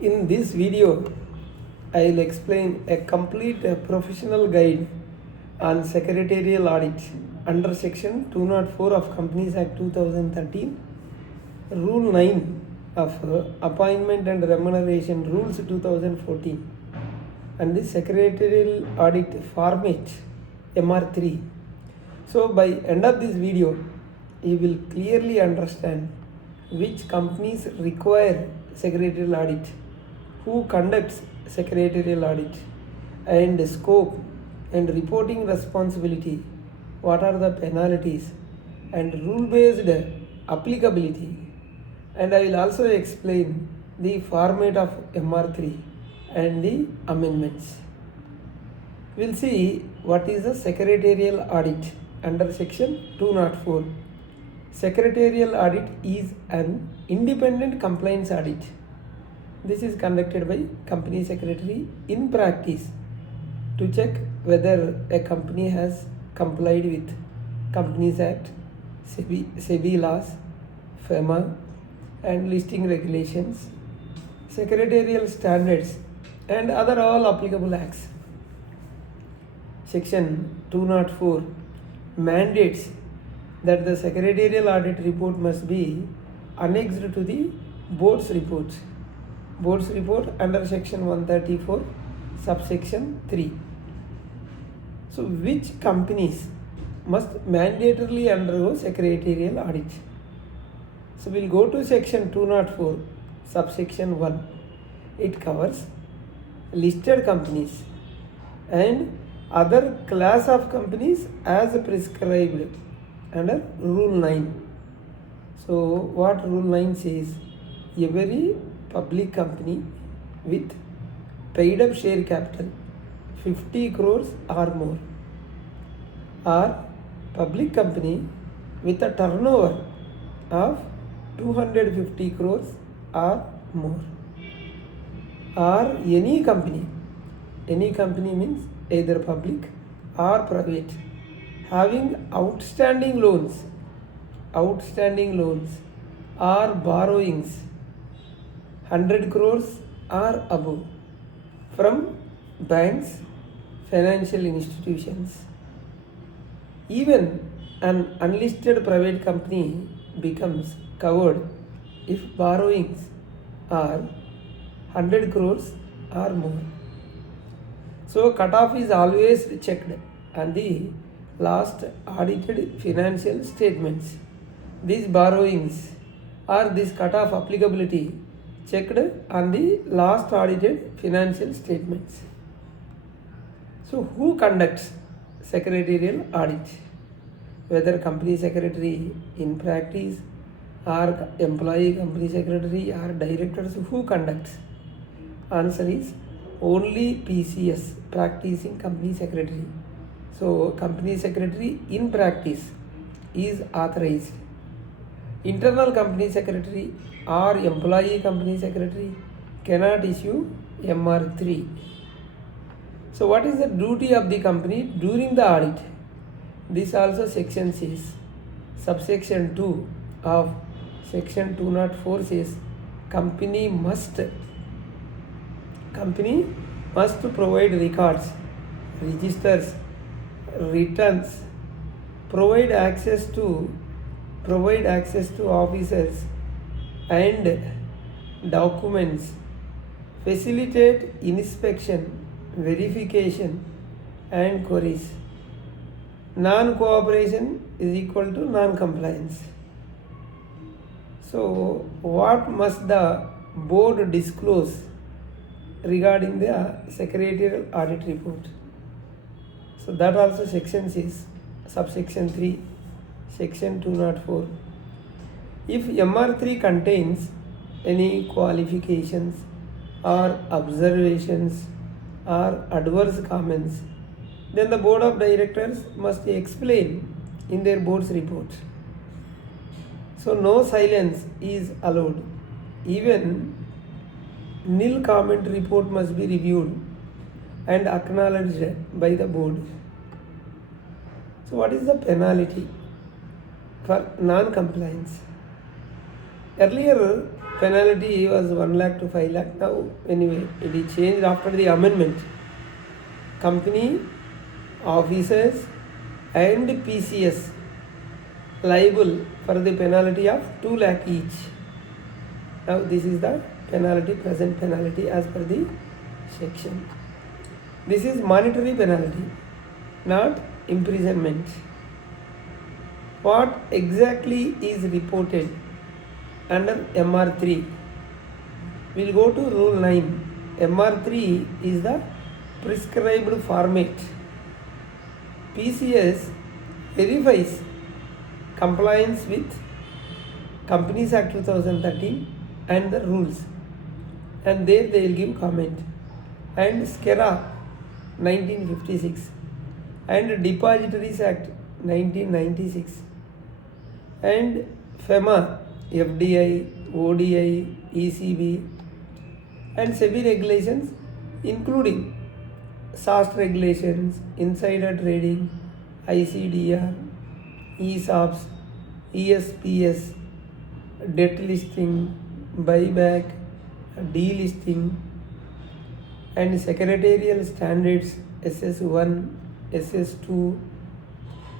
In this video, I will explain a complete professional guide on secretarial audit under section 204 of Companies Act 2013, Rule 9 of Appointment and Remuneration Rules 2014, and the Secretarial Audit Format MR-3. So by end of this video, you will clearly understand which companies require secretarial audit, who conducts secretarial audit, and scope and reporting responsibility, what are the penalties, and rule-based applicability. And I will also explain the format of MR-3 and the amendments. We'll see what is a secretarial audit under section 204. Secretarial audit is an independent compliance audit. This is conducted by company secretary in practice to check whether a company has complied with Companies Act, SEBI laws, FEMA, and listing regulations, secretarial standards, and other all applicable acts. Section 204 mandates that the secretarial audit report must be annexed to the board's report. Board's report under section 134 subsection 3. So which companies must mandatorily undergo secretarial audit? So we'll go to section 204 subsection 1. It covers listed companies and other class of companies as prescribed under Rule 9. So what Rule 9 says? Every public company with paid up share capital 50 crores or more, or public company with a turnover of 250 crores or more, or any company means either public or private, having outstanding loans or borrowings 100 crores or above from banks, financial institutions. Even an unlisted private company becomes covered if borrowings are 100 crores or more. So cutoff is always checked on the last audited financial statements. These borrowings or this cutoff applicability checked on the last audited financial statements. So who conducts secretarial audit? Whether company secretary in practice or employee company secretary or directors, who conducts? Answer is only PCS, practicing company secretary. So company secretary in practice is authorized. Internal company secretary or employee company secretary cannot issue MR-3. So what is the duty of the company during the audit? This also section says, subsection 2 of section 204 says, company must provide records, registers, returns, provide access to officers and documents, facilitate inspection, verification, and queries. Non-cooperation is equal to non-compliance. So what must the board disclose regarding the secretarial audit report? So that also section says, subsection 3, section 204. If MR-3 contains any qualifications or observations or adverse comments, then the board of directors must explain in their board's report. So no silence is allowed. Even nil comment report must be reviewed and acknowledged by the board. So what is the penalty for non-compliance? Earlier, penalty was 1 lakh to 5 lakh. Now anyway, it is changed after the amendment. Company, officers and PCS liable for the penalty of 2 lakh each. Now this is the penalty, present penalty as per the section. This is monetary penalty, not imprisonment. What exactly is reported under MR-3? We'll go to rule 9. MR-3 is the prescribed format. PCS verifies compliance with Companies Act 2013 and the rules, and there they will give comment. And SCERA 1956 and Depositories Act 1996 and FEMA, FDI, ODI, ECB and SEBI regulations, including SAST regulations, insider trading, ICDR, ESOPs, ESPS, debt listing, buyback, delisting and secretarial standards SS1, SS2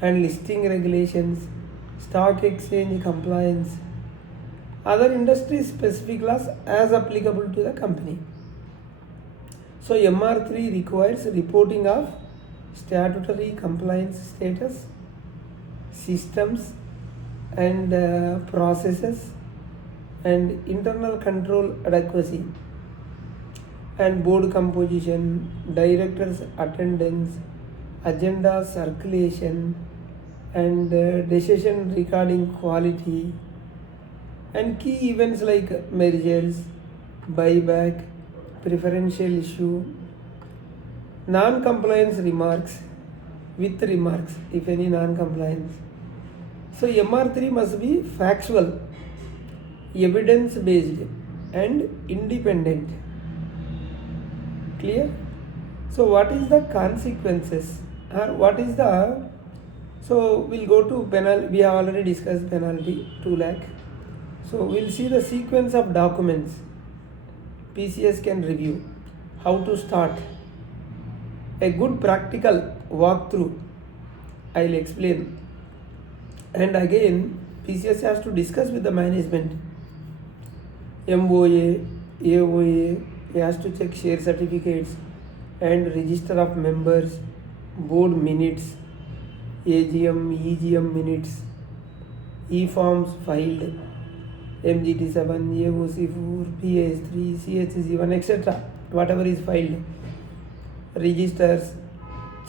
and listing regulations, stock exchange compliance, other industry specific laws as applicable to the company. So MR-3 requires reporting of statutory compliance status, systems and processes and internal control adequacy and board composition, directors attendance, agenda circulation and decision regarding quality and key events like mergers, buyback, preferential issue, non-compliance remarks with remarks if any non-compliance. So MR-3 must be factual, evidence based and independent. Clear? So what is the consequences or what is the, so we'll go to penalty. We have already discussed penalty 2 lakh. So we'll see the sequence of documents PCS can review. How to start a good practical walkthrough, I'll explain. And again PCS has to discuss with the management, MOA, AOA, he has to check share certificates and register of members, board minutes, AGM, EGM minutes, E-forms filed, MGT7, AOC4, PAS3, CHC1, etc. Whatever is filed, registers,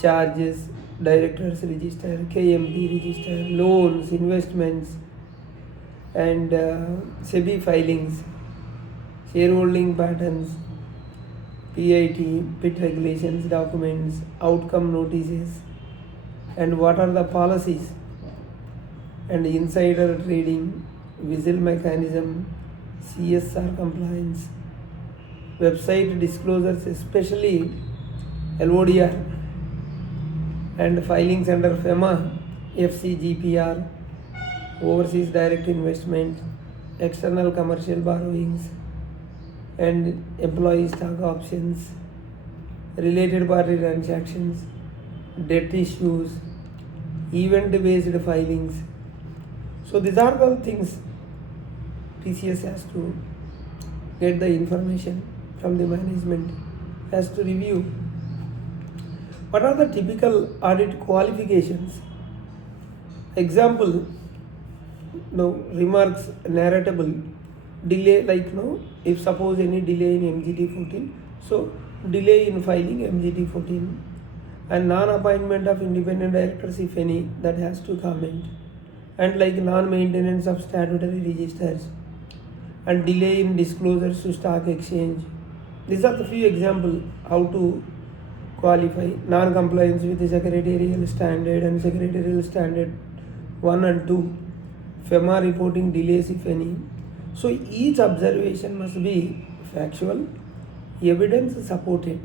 charges, directors register, KMP register, loans, investments and SEBI filings, shareholding patterns, PIT, PIT regulations, documents, outcome notices and what are the policies and insider trading, whistle mechanism, CSR compliance, website disclosures, especially LODR and filings under FEMA, FCGPR, overseas direct investment, external commercial borrowings and employee stock options, related party transactions, debt issues, event based filings. So these are the things PCS has to get the information from the management, has to review. What are the typical audit qualifications? Example, remarks narratable, delay, like if suppose any delay in MGT 14, so delay in filing MGT 14 and non-appointment of independent directors if any, that has to comment, and like non-maintenance of statutory registers and delay in disclosures to stock exchange. These are the few examples how to qualify. Non-compliance with the Secretarial Standard and Secretarial Standard 1 and 2, FEMA reporting delays if any. So each observation must be factual, evidence supported.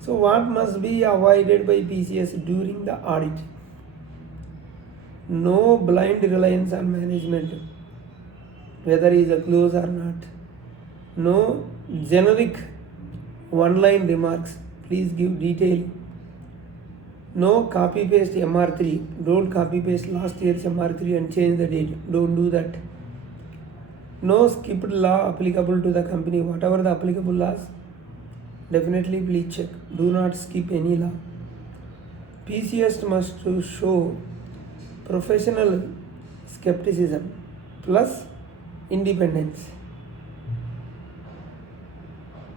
So what must be avoided by PCS during the audit? No blind reliance on management. whether is a clause or not. No generic one-line remarks. Please give detail. No copy paste MR-3. Don't copy paste last year's MR-3 and change the date. Don't do that. No skipped law applicable to the company. Whatever the applicable laws, definitely please check. Do not skip any law. PCS must show professional skepticism plus independence.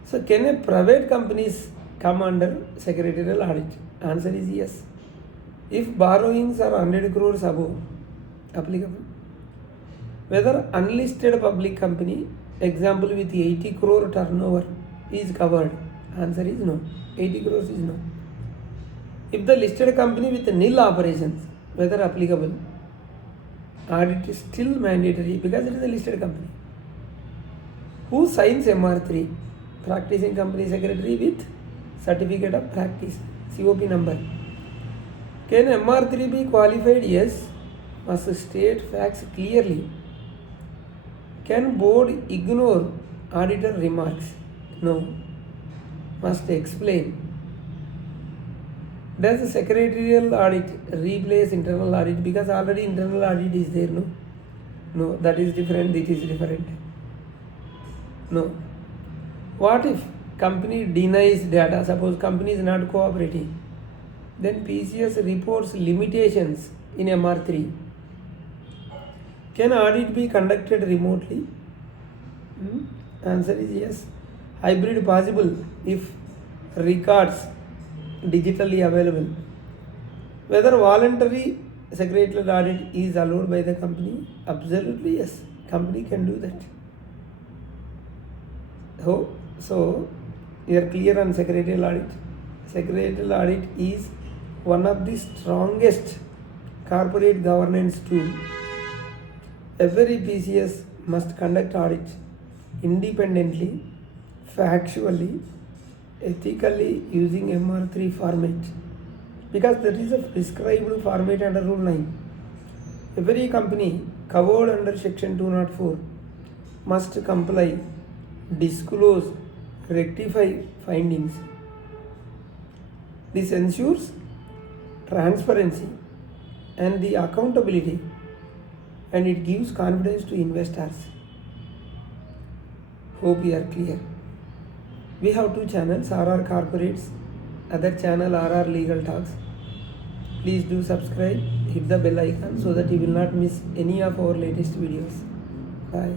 So can a private companies come under secretarial audit? Answer is yes. If borrowings are 100 crores above, applicable. Whether unlisted public company, example with 80 crore turnover, is covered? Answer is no. 80 crores is no. If the listed company with nil operations, whether applicable? Audit is still mandatory because it is a listed company. Who signs MR-3? Practicing company secretary with certificate of practice, COP number. Can MR-3 be qualified? Yes. Must state facts clearly. Can board ignore auditor remarks? No. Must explain. Does the secretarial audit replace internal audit? Because already internal audit is there, no? No, that is different, it is different. No. What if company denies data? Suppose company is not cooperating. Then PCS reports limitations in MR-3. Can audit be conducted remotely? Answer is yes. Hybrid possible if records digitally available. Whether voluntary secretarial audit is allowed by the company? Absolutely yes. Company can do that. So you are clear on secretarial audit. Secretarial audit is one of the strongest corporate governance tool. Every PCS must conduct audit independently, factually, ethically using MR-3 format, because that is a prescribed format under Rule 9. Every company covered under Section 204 must comply, disclose, rectify findings. This ensures transparency and the accountability, and it gives confidence to investors. Hope you are clear. We have two channels, RR Corporates, other channel RR Legal Talks. Please do subscribe, hit the bell icon so that you will not miss any of our latest videos. Bye.